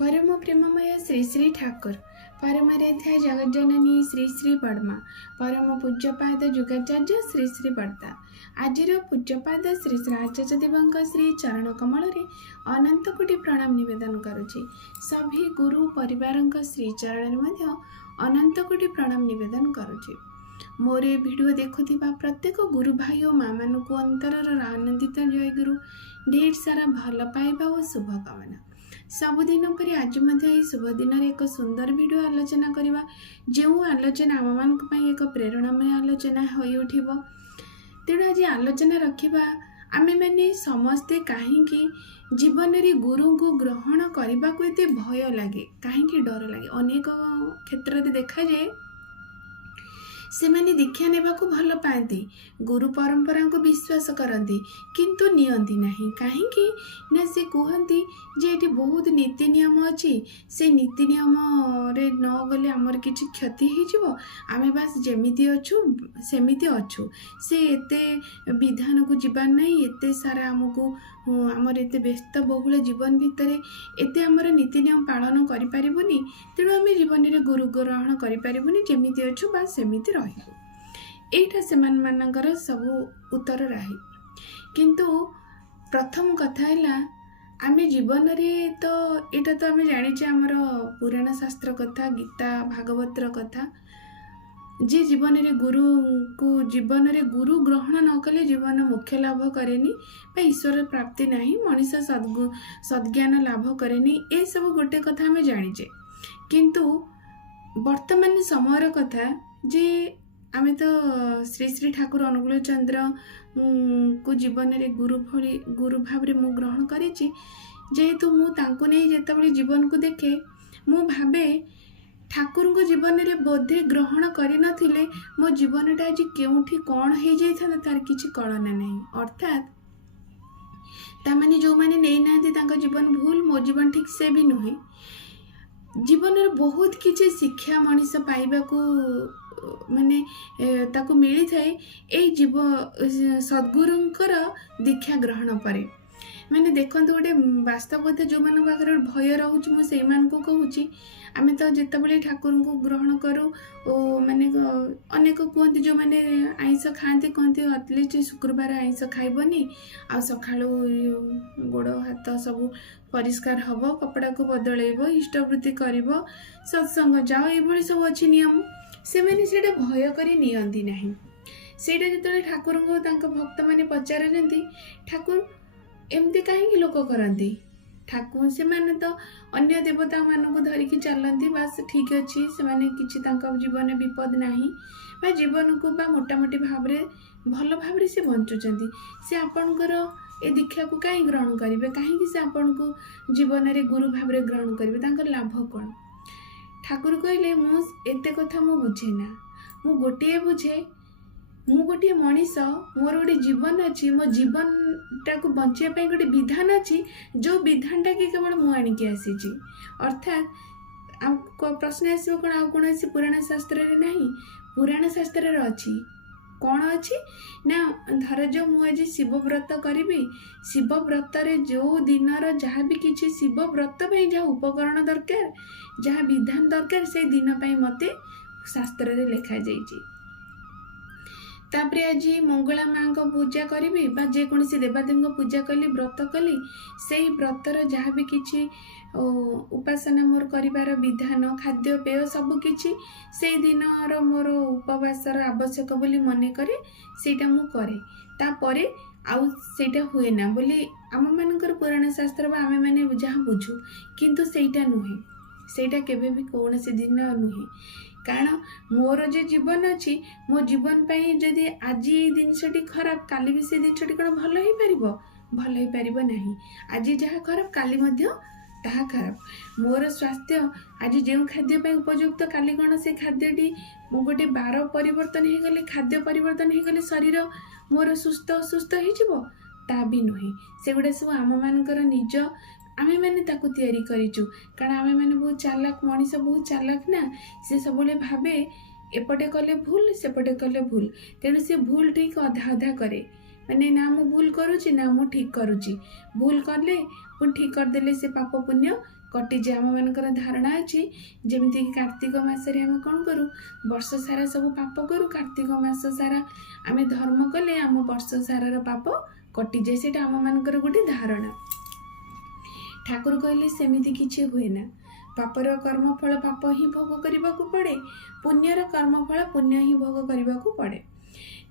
परम प्रेममय श्री श्री ठाकुर परमाराध्या जगज्जननी श्री श्री बड़मा परम पूज्यपाद जुगाचार्य श्री श्री बड़ता आजिर पूज्यपाद श्री श्री आचार्य देवଙ୍କ श्री चरण कमल अनंत कोटि प्रणाम निवेदन करुछि। सभी गुरु परिवार श्री चरण मध्य अनंत कोटि प्रणाम निवेदन करुछि। मोर वीडियो देखुथिबा प्रत्येक गुरु भाई और माँ मानक अंतरर आनंदित जय गुरु ढेर सारा भल पाइबा और शुभकामना। सबुदिन पर आज शुभ दिन एक सुंदर वीडियो आलोचना करवा जो आलोचना आम मान एक प्रेरणामय आलोचना हो उठिब। तेणु आज आलोचना रखा आमे मैंने समस्ते कहीं जीवन में गुरु को ग्रहण करने को ये भय लगे कहीं डर लगे। अनेक क्षेत्र में देखा जाए से मैंने दीक्षा नेबा को भल पाती गुरु परंपरा को विश्वास करती किंतु नियंती नहीं कहीं ना से कहती जे ये बहुत नीति नियम अच्छी से नीति नियम रे न गले आमर किसी क्षति हो आमे बास जमीती अच्छु सेमिति अच्छु से एते विधान को जीवार नहीं एते सारा आमको आमर एते व्यस्त बहुल जीवन भितर एते आमर नीति नियम पालन करि परिबुनी। तेणु आम जीवन में गुरु ग्रहण करि परिबुनी जमीती अच्छु बा सेमिति रहिबु। एटा सेमान मानकर सब उत्तर रही किंतु प्रथम कथा है आमे जीवन रे तो एटा तो आमे जानिचे आमर पुराण शास्त्र कथा गीता भागवतर कथा जे जीवन रे गुरु को जीवन रे गुरु ग्रहण न कले जीवन मुख्य लाभ करेनी बा ईश्वर प्राप्ति नहीं मनीष सद्ज्ञान लाभ करेनी ए सब गोटे कथा आमे जानिचे। किंतु वर्तमान समय कथा जे आमे तो श्री श्री ठाकुर अनुकूल चंद्र को जीवन रे गुरु भाव रे मु ग्रहण करिछि जेहेतु मु तांको नहीं जेतबेले जीवन को देखे मु भाबे ठाकुर को जीवन रे बोधे ग्रहण करि नथिले मो जीवनटा आज केउठी कौन हो जाइथा तार किछि कल्पना नहीं। अर्थात तामाने जो माने नहीं नांती तांको जीवन भूल मो जीवन ठीक से भी नुहे। जीवन रे बहुत किछि शिक्षा मनीष पाइबा को माने ताको मिली थाए ए जीव सद्गुरुंकर दीक्षा ग्रहण परे माने देखंतु गोटे वास्तव कथा जो मान पाखे भय रोचे मुझे कहूँ आम तो जितेबाला ठाकुर को ग्रहण करूँ माने अनेक कहते जो मैंने आइंस खाते कहते एटलिस्ट शुक्रवार आइंस खाइबनी आ सका गोड़ हाथ सब परिष्कार हम कपड़ा को बदलैब इष्टवृत्ति कर सत्संग जाओ ये सब अच्छी नियम से मैंने से भय कर नियंती नहीं। सेटा जो ठाकुर को भक्त मैंने पचार ठाकुर एमती कहीं लोक करती ठाकुर से माने तो अन्य देवता मानक धरिकी चलती बास ठीक अच्छी से माने किसी जीवन विपद नहीं बा जीवन को बा मोटामोटी भाव भल भाव से बंचुंट से आपणकर ए दीक्षा को कहीं ग्रहण करेंगे कहीं से आपण को जीवन में गुरु भाव ग्रहण करेंगे लाभ कौन। ठाकुर कहले मु एते कथा मु बुझे ना मु गोटे बुझे मु गोटे मनीष मोर गोटे जीवन अच्छी मो जीवन टाक बचाई गोटे विधान अच्छी जो विधानटा कि केवल मु आणिकी आसी। अर्थात प्रश्न आसो कौन आ कौन पुराण शास्त्र रे नहीं पुराण शास्त्र रे अच्छी कौन अच्छी ना धर जो मुझे शिव व्रत करी शिव व्रत रे जो दिनर जहाँ भी किसी शिव व्रत जहाँ उपकरण दरकार जहाँ विधान दरकार से दिन मते शास्त्र रे लिखा जाइए। तापरे आज मंगला माँ को पूजा करी जेकोसी देवादेवी को पूजा कली व्रत कली से व्रतर जहाँ भी किसी उपासना मोर करिवार विधान खाद्य पेय सबकि से दिन मोर उपवासर आवश्यक बोली मन करे सेटा मु करे तापरे आउ सेटा हुए ना बोली आम मानकर पुराण शास्त्र आमे माने जहाँ बुझू किंतु सेटा नुहे सेटा केबे भी कौन से दिन नुहे कारण मोर जो जीवन अच्छी मो जीवन जदि आज ये जिनसटी खराब काली भी से जिनसटी कौन भल हो पार नहीं आज जहाँ खराब काली ताहा खराब मोर स्वास्थ्य आज जो खाद्य उपयुक्त काली कौन से खाद्यटी गोटे बार परिवर्तन हो गले खाद्य परिवर्तन हो गले शरीर मोर सुस्थ असुस्थ हो भी नुहे से गुड़ा सब आम मानकर निज आमे मैंने ताको तैयारी करिचु कारण आमे मैंने बहुत चालाक मनीष बहुत चालाक ना से सब भावे एपटे कले भूल सेपटे कले भूल तेणु से भूल ठीक अधा अधा करे माने ना मु भूल करुची ना मु ठीक करुची भूल कले पुणी ठीक करदेले से पाप पुण्य कटिजे। आम मानकर धारणा अच्छी जमीती कि कार्तिक मासरे आम कौन करूँ वर्ष सारा सब पाप करूँ, कार्तिक मास सारा आम धर्म कले आम वर्ष सारार पाप कटिजे, सेटा आम मानकर गोटे धारणा। ठाकुर कहले सेमिति किछि हुए ना, पापर कर्मफल पाप ही भोग करने को पड़े, पुण्यर कर्मफल पुण्य ही भोग करने को पड़े।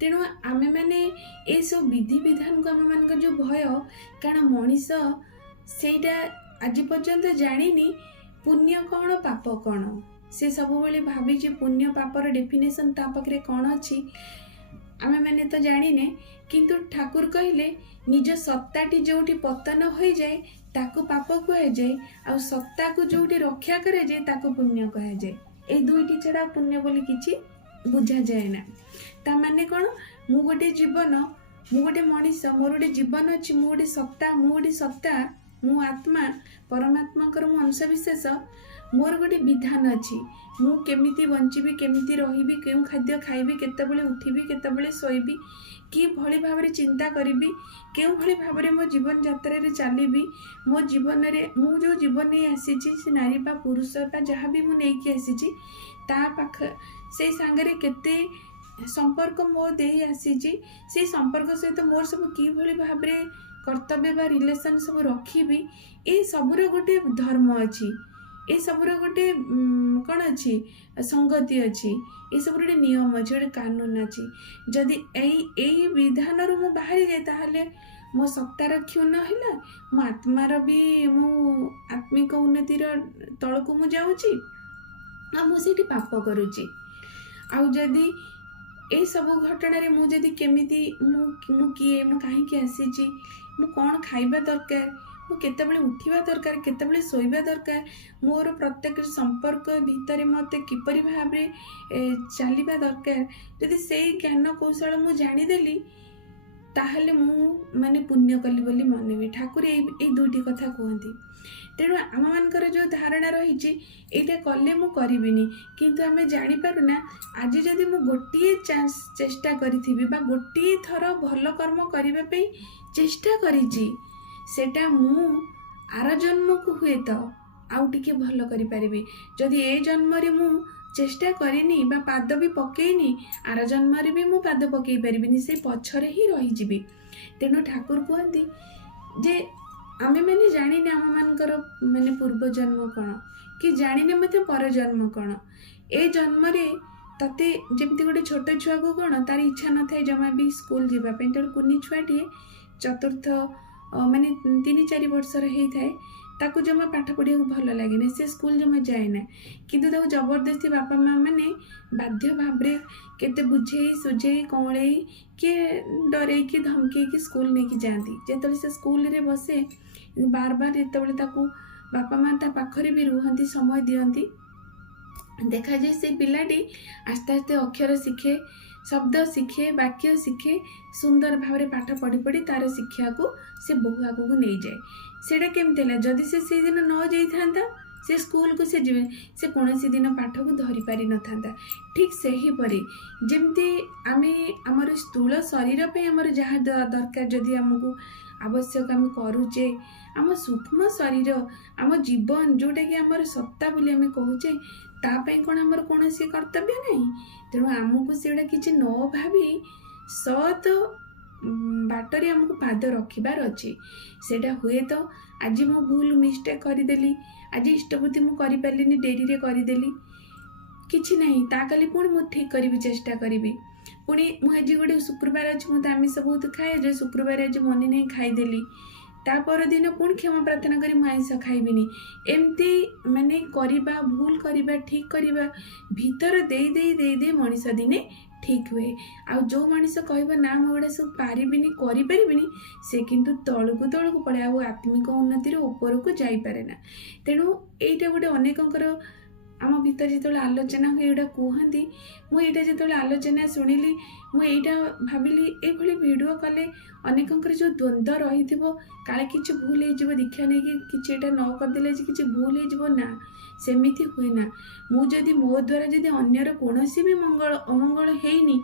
तेणु आमे माने ए सब विधि विधान को आम मान जो भय, कारण मनीष सेटा आज पर्यंत जानिनी पुण्य कौन पाप कौन, से सब बेले भावी पुण्य पापर डेफिनेशन ता पाखरे कौन अच्छी आमे माने तो जानिने, किंतु ठाकुर कहले निज सत्ताटी जोटी पतन हो जाए ताकू पाप कह जाए, आ सत्ता को जोटी रक्षा करे जाए ताकू पुण्य कह जाए। ए दुईटी छड़ा पुण्य बोली किछि बुझा जाए ना। ता माने कौन, मु गोटे जीवन, मु गोटे मनीष, मोर गोटे जीवन अच्छी, मु गोटे सत्ता, मु आत्मा परमात्मा मु अंशविशेष, मोर गोटे विधान अच्छी, मु केमिति बंचिबी, केमिति रहिबी, केउ खाद्य खाइबी, केतेबेले उठिबी, केतेबेले सोइबी, कि भली भाबरे चिंता करिबी, केउ भली भाबरे मो जीवन यात्रा रे चलीबी, मो जीवन रे मु जो जीवन नहीं आसीची से नारी बा पुरुष बा जहाँ भी मु नेकी आसीची ता पाख से सांगरे केते संपर्क मो दे आसीची, से संपर्क सहित मोर सब कि भली भाबरे कर्तव्य बा रिलेशन सब रखिबी, ए सबुर गोटे धर्म अच्छी, ए सबुर गोटे कौन अच्छी संगति अच्छी, ये सब गोटे नियम अच्छी, गोटे कानून अच्छी। जदि यही विधान रु मु बाहरी जाए ताहले मो सत्तार क्षुण्ण है, मो आत्मार भी मु आत्मिक उन्नतिर तलकू मु जाऊँगी आ मुझे पाप करुच्ची। आउ जदि ए सब घटना रे मु जदि केमिति मु किए, मु कहीं आसीची, मु कौन खाइबा दरकार, मु केतेबेले उठिबा दरकार, केतेबेले सोइबा दरकार, मोर प्रत्येक संपर्क भितर मते किपरि भाबरे चलिबा दरकार, जदि सेई ज्ञान कौशल मु जानिदेली ताहले मु माने पुण्य कली बोली मानबी। ठाकुर ए दुईटी कथा कहती। तेणु आम मानकर जो धारणा रही एटा कले मु करिबिनी, किंतु आमे जानि पारुना आज जदि मु गोटिए चेष्टा करिथिबी बा गोटिए थर भल कर्म करिबा पे चेष्टा करिछि, सेटा मु आर जन्म को हुए तो आउ टिके भल करि परिबी। जदि ए जन्म रे मु चेष्टा करिनी बा पाद भी पकेइनी, आर जन्म रे भी मु पाद पकई परिबिनी, से पछरे ही रही जिबी। तेणु ठाकुर कहती जे आमे माने जानिने आम मानकर माने पूर्व जन्म कौन, कि जानिने मते पर जन्म कौन। ए जन्म रे तते जेमती गोटे छोट छुआ को कौन तार इच्छा न थाए जमा भी स्कूल जीवा पे, तेणु कुनी छुआटीए चतुर्थ माने 3-4 वर्षर होता है, ताकू जमा पाठ पढ़िया भल लगे, से स्कूल जमा जाए ना, किंतु ताकू जबरदस्ती बापा माँ मैंने बाध्य भाव केते बुझे सुझे कौड़े किए डरे कि धमके कि स्कूल नहीं कि जाती। जिते से स्कूल रे बसे बार बार जिते बापा माँ ता पाखरे भी रुहती समय दियंती, देखा जाए से पिलाटी आस्ते आस्ते अक्षर शिखे, शब्द शिखे, वाक्य शिखे, सुंदर भाव में पाठ पढ़ी पढ़ी तार शिक्षा को से बहु आगू को नहीं जाए। सेटा केमती है जदि से दिन न जाता से स्कूल को से जीवे से कौन दिन पाठ को धरी पारि न था। ठीक से ही परी जमती आमे आमर स्थूल शरीर पे आमर जहाँ दरकार जदि आमको आवश्यक आम करुचे, आम सूक्ष्म शरीर आम जीवन जोटा कि आमर सत्ता बोली आम कहूचे तापाई कौन आमर कौन सी कर्तव्य नहीं। तेणु आमको से किसी न भावी सत बाटरे आमको पाद रखिबार अच्छी। सेटा हुए तो आज मु भूल मिस्टेक करदेली, आज इष्टबुद्धि मु करि पारलिनी, डेरी रे करदेली, किछि नहीं ता काली पुणी मु ठीक करी चेष्टा करी। पुणी मु आज गोटे शुक्रवार अच्छे मुझे आमिष बहुत खाए, जो शुक्रवार आज मनी नहीं खाईदेली, ता पर दिन पुणी क्षमा प्रार्थना करी मु आइंस खाइबिनी। एमती माने करिबा भूल करिबा ठीक करिबा भीतर दे दे दे दे मनीष दिने ठीक हुए। आ जो मनीष कह ना मुझे सब पारिबिनी करि परिबिनी, से किंतु तलकू तलकू पड़े आ आत्मिक उन्नतिर ऊपर को जाइपारे ना। तेणु एटा गोटे अनेकंकर आम भीतर जो आलोचना हुए यहाँ कहती, मुझे जो आलोचना शुणिली मुझा भाविली ये भिडियो कले अनेकंकर जो द्वंद्व रही काले कि भूल हो दीक्षा नहीं कि न करदे कि भूल हो ना, सेमिति हुए ना। मुझे मो द्वारा जदि अन्यर कौन भी मंगल अमंगल होनी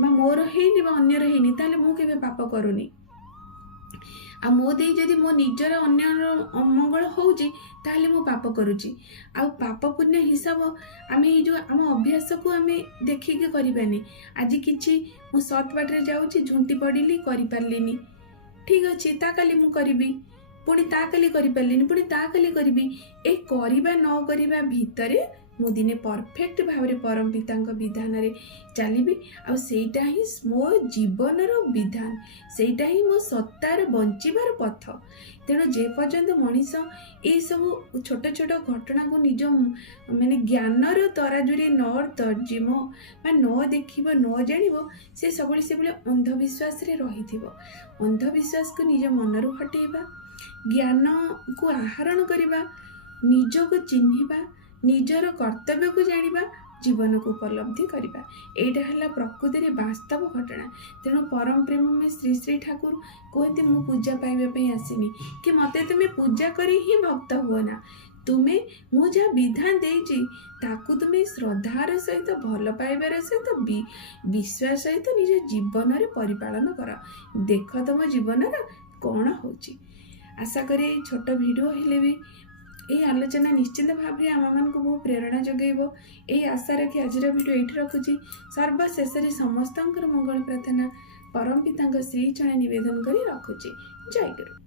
मोर होनी अन्यर होनी ताले मु केबे पाप करूनी। आ मो देई जदि मो निजर अन्य अमंगल होउची ताहले मो पाप करूची। आ पाप पुण्य हिसाब आमे जो आम अभ्यास को आमे देखिके करिबानी। आज किछि मो सत बाटरे जाउची झुंटी पड़िली करि पारलिनी, ठीक अछि ता काली मु करिबी, पुणी ता काली करि पारलिनी पुणी ता काली करिबी। ए करिबा न करिबा भितरे मु दिने परफेक्ट भावरे परम पितांक विधान रे चलिबी। आ सेटा ही मो जीवनर विधान, सेटा ही मो सत्तार बंचिबार पथ। तेणु जे पर्यंत मनीष ए सब छोट छोट घटना को निज माने ज्ञानर तराजुरे न तर्जिम बा न देखिब न जानिब, से सबले अंधविश्वास रे रहिथिबो। अंधविश्वास को निज मनरू हटेइबा, ज्ञान को आहरण करिबा, निज को चिन्हिबा, निजर कर्तव्य को जानिबा, जीवन को उपलब्धि करिबा, एटा हला प्रकृति रे वास्तव घटना। तेणु परम प्रेम में श्री श्री ठाकुर कहते मु पूजा पाइबा पई आसिनी कि मते तुमे पूजा करी ही भक्त हुओ ना, तुमे मु जा विधान देइची ताकू तुमे श्रद्धार सहित भल पाइबार सहित विश्वास सहित निज जीवन रे परिपालन कर। देख तुम जीवन रे कौन होची। आशा करी छोट वीडियो हेले भी ये आलोचना निश्चित भाव में आम मान को बहुत प्रेरणा जगैब। यही आशा रखी आज वीडियो ये रखुची। सर्वशेष समस्त मंगल प्रार्थना परम पिता श्री चरण निवेदन कर रखुची। जय गुरु।